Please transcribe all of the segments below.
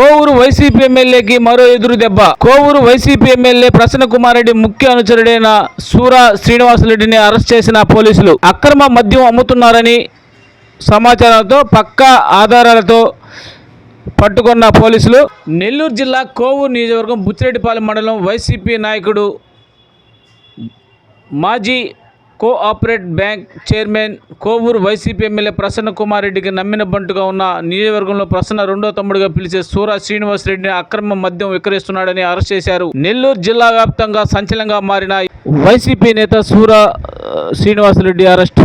Kovur YCP ఎమ్మెల్యేకి మరో ఎదురు దెబ్బ. కోవూరు వైసీపీ ఎమ్మెల్యే ప్రసన్న కుమార్ రెడ్డి ముఖ్య అనుచరుడైన సూరా శ్రీనివాసరెడ్డిని అరెస్ట్ చేసిన పోలీసులు అక్రమ మద్యం అమ్ముతున్నారని సమాచారంతో పక్కా ఆధారాలతో పట్టుకున్న పోలీసులు. నెల్లూరు జిల్లా కోవూరు నియోజకవర్గం బుచ్చిరెడ్డిపాలెం మండలం వైసీపీ నాయకుడు మాజీ cooperate bank chairman Kovur YCP MLA Prasanna Kumar రెడ్డికి నమ్మిన బంటుగా ఉన్న నియోజకవర్గంలో ప్రసన్న రెండో తమ్ముడుగా పిలిచే సూరా శ్రీనివాస్ రెడ్డిని అక్రమ మద్యం విక్రయిస్తున్నాడని అరెస్ట్ చేశారు. నెల్లూరు జిల్లా వ్యాప్తంగా సంచలనంగా మారిన వైసీపీ నేత సూరా శ్రీనివాసరెడ్డి అరెస్టు.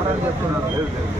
అరెస్ట్ చాలా మంది మట్టి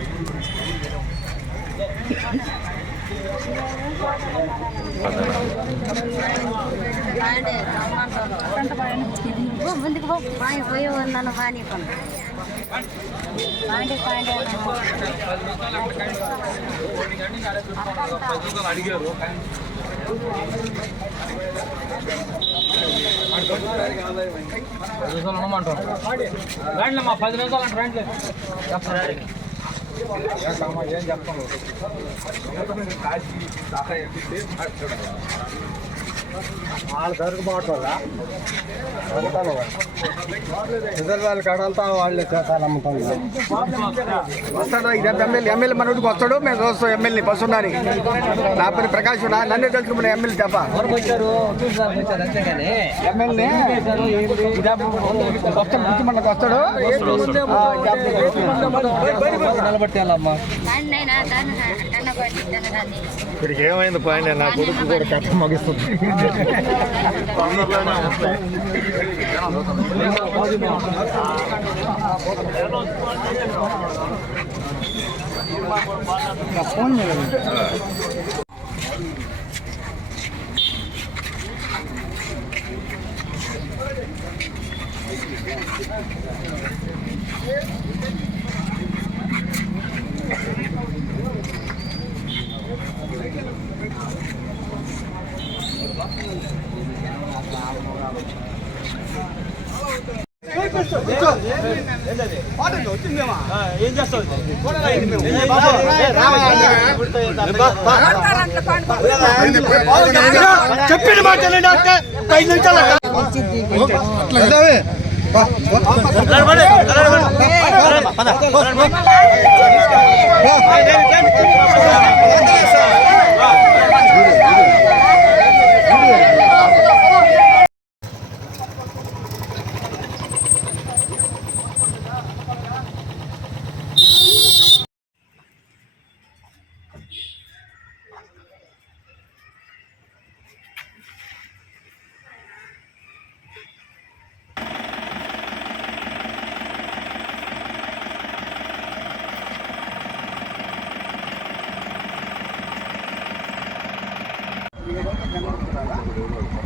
ఓ, ముందుకు పో పాయి పోయి నన్ను పానీకుండా పాండి పాండి మా పది నిమిషాలు అంటే రండి వాళ్ళ సరుకు బాగుంటుందా రిజర్వ్ వాళ్ళకి అడగలుతా వాళ్ళే చేతాలు అమ్ముతుంది వస్తాడు ఇది ఎమ్మెల్యే ఎమ్మెల్యే మన ఊరికి వస్తాడు మేము చూస్తాం ఎమ్మెల్యే బస్సు ఉండాలి. నా పేరు ప్రకాష్ నా నన్నే తెలుసుకున్న ఎమ్మెల్యే తప్ప ఎమ్మెల్యే? వస్తాడు. బుచ్చిమండకి వస్తాడు. ఇక్కడికి ఏమైంది పాయింట్? నా కొడుకు కూడా కథ ముగిస్తుంది. ফোন ఏం చేస్తావు? చెప్పిన మాట వినండి నిమిషాలు పద,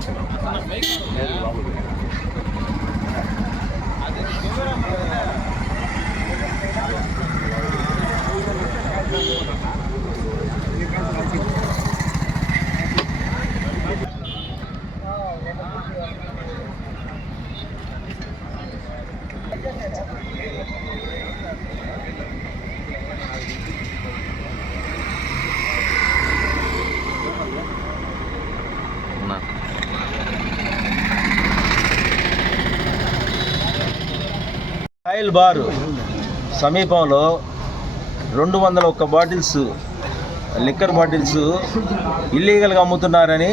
పద. బారు సమీపంలో రెండు వందల ఒక్క బాటిల్స్ లిక్కర్ బాటిల్స్ ఇల్లీగల్గా అమ్ముతున్నారని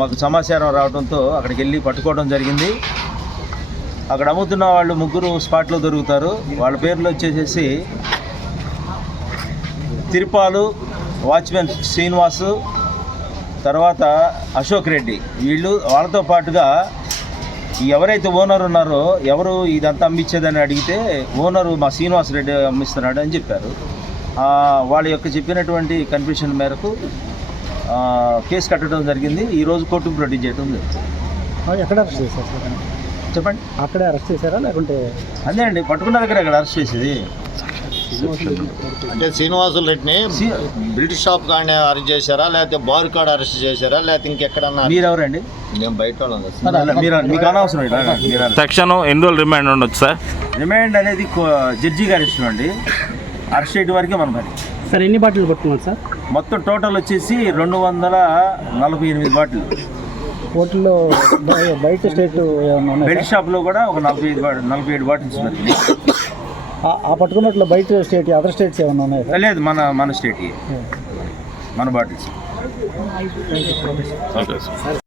మాకు సమాచారం రావడంతో అక్కడికి వెళ్ళి పట్టుకోవడం జరిగింది. అక్కడ అమ్ముతున్న వాళ్ళు ముగ్గురు స్పాట్లో దొరుకుతారు. వాళ్ళ పేర్లు వచ్చేసేసి తిరుపాలు వాచ్మెన్ శ్రీనివాసు తర్వాత అశోక్ రెడ్డి. వీళ్ళు వాళ్ళతో పాటుగా ఎవరైతే ఓనర్ ఉన్నారో ఎవరు ఇదంతా అమ్మించేదని అడిగితే ఓనరు మా శ్రీనివాస్ రెడ్డి అమ్మిస్తున్నాడు అని చెప్పారు. వాళ్ళ యొక్క చెప్పినటువంటి కన్ఫ్యూషన్ మేరకు కేసు కట్టడం జరిగింది. ఈరోజు కోర్టుకు ప్రొడ్యూస్ చేయడం జరిగింది. ఎక్కడ అరెస్ట్ చేశారు చెప్పండి. అక్కడే అరెస్ట్ చేశారా లేకుంటే? అదే అండి పట్టుకున్న దగ్గర అక్కడ అరెస్ట్ చేసేది. అంటే శ్రీనివాసులు రెడ్డిని బ్రిటిష్ షాప్ కాడనే అరెస్ట్ చేశారా? లేకపోతే బార్ కాడ అరెస్ట్ చేశారా? లేకపోతే ఇంకెక్కడన్నా? మీరెవరండి? నేను బయట వాళ్ళం కదా సార్. మీరు మీకు అనవసరం ఇక్కడ మీరు సెక్షన్ ఎన్ని రోజులు రిమాండ్ ఉండొచ్చు సార్? రిమైండ్ అనేది జడ్జి గారి ఇష్టం అండి అరెస్ట్ చేయడం వరకే మన పని సార్ ఎన్ని బాటిల్ పట్టుకున్నారు సార్? మొత్తం టోటల్ వచ్చేసి రెండు వందల నలభై ఎనిమిది బాటిల్. బయ- బయట స్టేట్ ఉన్నాయి బెల్ట్ షాప్లో కూడా ఒక నలభై ఐదు బాటిల్ నలభై ఏడు బాటిల్స్ దొరికినాయి ఆ పట్టుకున్నట్లు బయట స్టేట్ అదర్ స్టేట్స్ ఏమన్నా ఉన్నాయి? లేదు మన మన స్టేట్కి మన బాటిల్స్